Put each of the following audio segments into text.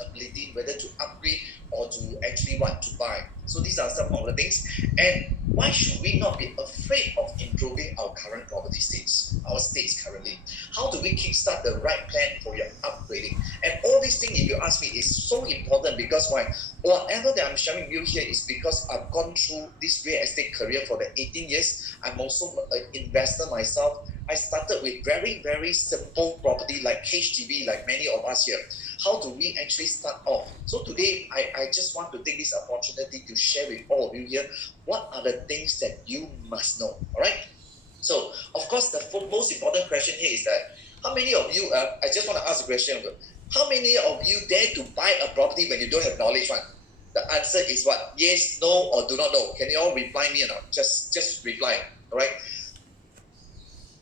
ability whether to upgrade or to actually want to buy. So these are some of the things. And why should we not be afraid of improving our current property states, our states currently? How do we kickstart the right plan for your upgrading? And all these things, if you ask me, is so important because why? Whatever that I'm sharing with you here is because I've gone through this real estate career for the 18 years. I'm also an investor myself. I started with very, very simple property like HDB, like many of us here. How do we actually start off? So today, I just want to take this opportunity to share with all of you here what are the things that you must know, all right? So, of course, the most important question here is that how many of you, I just want to ask a question, how many of you dare to buy a property when you don't have knowledge one? The answer is what? Yes, no, or do not know. Can you all reply me or not? Just reply, all right?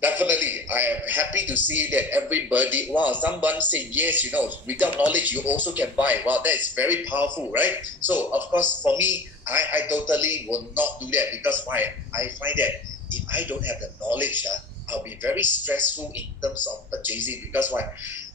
Definitely, I am happy to see that everybody, wow, someone said yes, without knowledge, you also can buy. Wow, that is very powerful, right? So, of course, for me, I totally will not do that because why? I find that if I don't have the knowledge, I'll be very stressful in terms of purchasing because why?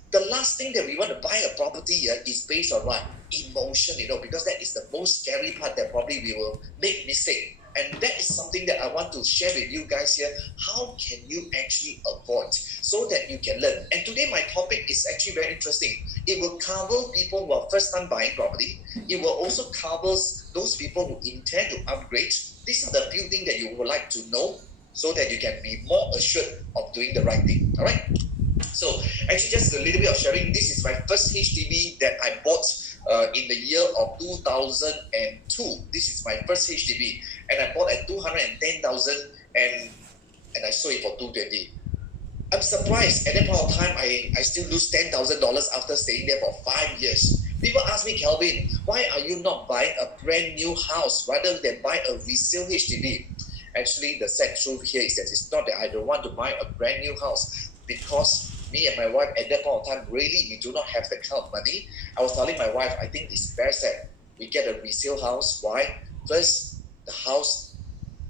The last thing that we want to buy a property is based on what? Emotion, because that is the most scary part that probably we will make mistake. And that is something that I want to share with you guys here. How can you actually avoid so that you can learn? And today my topic is actually very interesting. It will cover people who are first time buying property. It will also cover those people who intend to upgrade. These are the few things that you would like to know so that you can be more assured of doing the right thing. All right? So actually just a little bit of sharing. This is my first HDB that I bought in the year of 2002. This is my first HDB and I bought at 210,000 and I sold it for 220. I'm surprised at that point of time I still lose $10,000 after staying there for 5 years. People ask me, Kelvin, why are you not buying a brand new house rather than buy a resale HDB? Actually, the sad truth here is that it's not that I don't want to buy a brand new house because me and my wife at that point of time, really, we do not have that kind of money. I was telling my wife, I think it's very sad. We get a resale house. Why? First, the house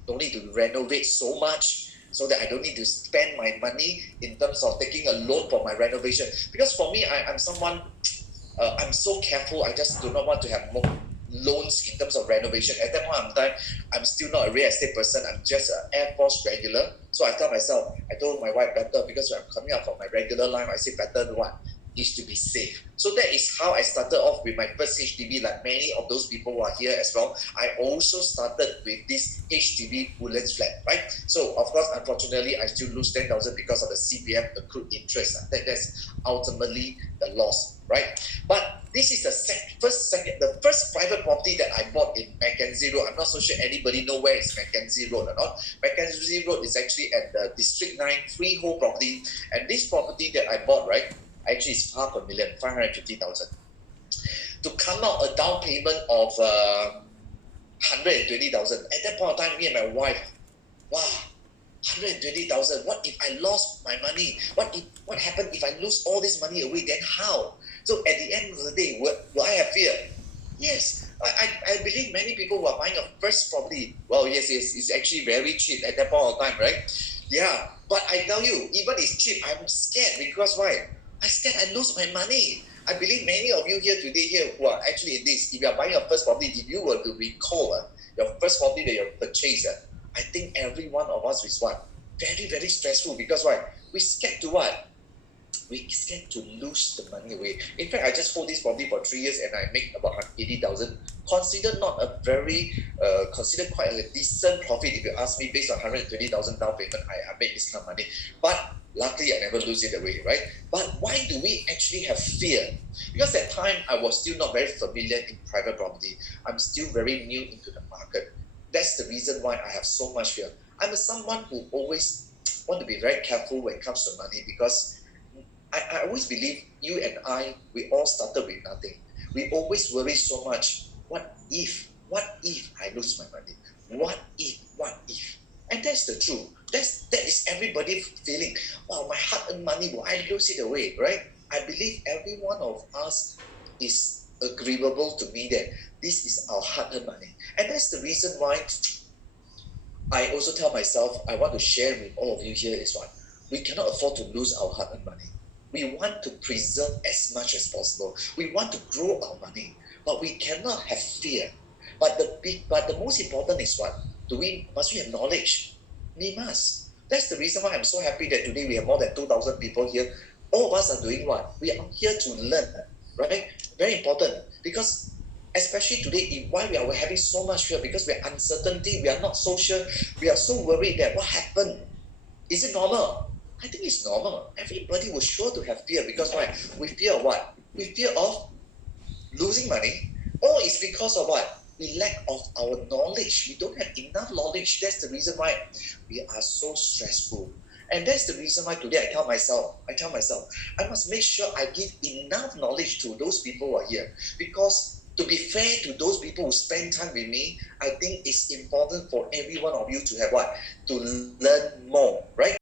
don't need to renovate so much so that I don't need to spend my money in terms of taking a loan for my renovation. Because for me, I'm someone, I'm so careful. I just do not want to have more loans in terms of renovation. At that point in time, I'm still not a real estate person. I'm just an Air Force regular. So I tell myself, I told my wife better because when I'm coming up from my regular line, I say better than what? Is to be safe. So that is how I started off with my first HDB, like many of those people who are here as well. I also started with this HDB Woodlands flat, right? So of course, unfortunately, I still lose 10,000 because of the CPF accrued interest. That's ultimately the loss, right? But this is the first private property that I bought in Mackenzie Road. I'm not so sure anybody know where is Mackenzie Road or not. Mackenzie Road is actually at the District 9 freehold property. And this property that I bought, right, actually is 500,000, 550,000. To come out a down payment of 120,000. At that point of time, me and my wife, wow, 120,000. What if I lost my money? What happened if I lose all this money away? Then how? So at the end of the day, will I have fear? Yes. I believe many people who are buying a first property, well, yes, it's actually very cheap at that point of time, right? Yeah. But I tell you, even it's cheap, I'm scared because why? I'm scared I lose my money. I believe many of you here today here who are actually in this, if you are buying your first property, if you were to recall your first property that you purchased, I think every one of us is what? Very, very stressful because why? We scared to what? We scared to lose the money away. In fact, I just hold this property for 3 years and I make about 80,000. Considered not a very, considered quite a decent profit if you ask me. Based on 120,000 down payment, I make this kind of money. But luckily, I never lose it away, right? But why do we actually have fear? Because at that time, I was still not very familiar in private property. I'm still very new into the market. That's the reason why I have so much fear. I'm someone who always want to be very careful when it comes to money because I always believe you and I, we all started with nothing. We always worry so much. What if I lose my money? What if? And that's the truth. That is everybody feeling. Wow, my hard-earned money, will I lose it away, right? I believe every one of us is agreeable to me that this is our hard-earned money. And that's the reason why I also tell myself, I want to share with all of you here is what? We cannot afford to lose our hard-earned money. We want to preserve as much as possible. We want to grow our money, but we cannot have fear. But the most important is what? Must we have knowledge? We must. That's the reason why I'm so happy that today we have more than 2,000 people here. All of us are doing what? We are here to learn, right? Very important, because especially today, why we are having so much fear, because we are uncertainty, we are not so sure, we are so worried that what happened. Is it normal? I think it's normal. Everybody was sure to have fear, because why? We fear of what? We fear of losing money, or it's because of what? We lack of our knowledge. We don't have enough knowledge. That's the reason why we are so stressful. And that's the reason why today I tell myself, I must make sure I give enough knowledge to those people who are here. Because to be fair to those people who spend time with me, I think it's important for every one of you to have what? To learn more, right?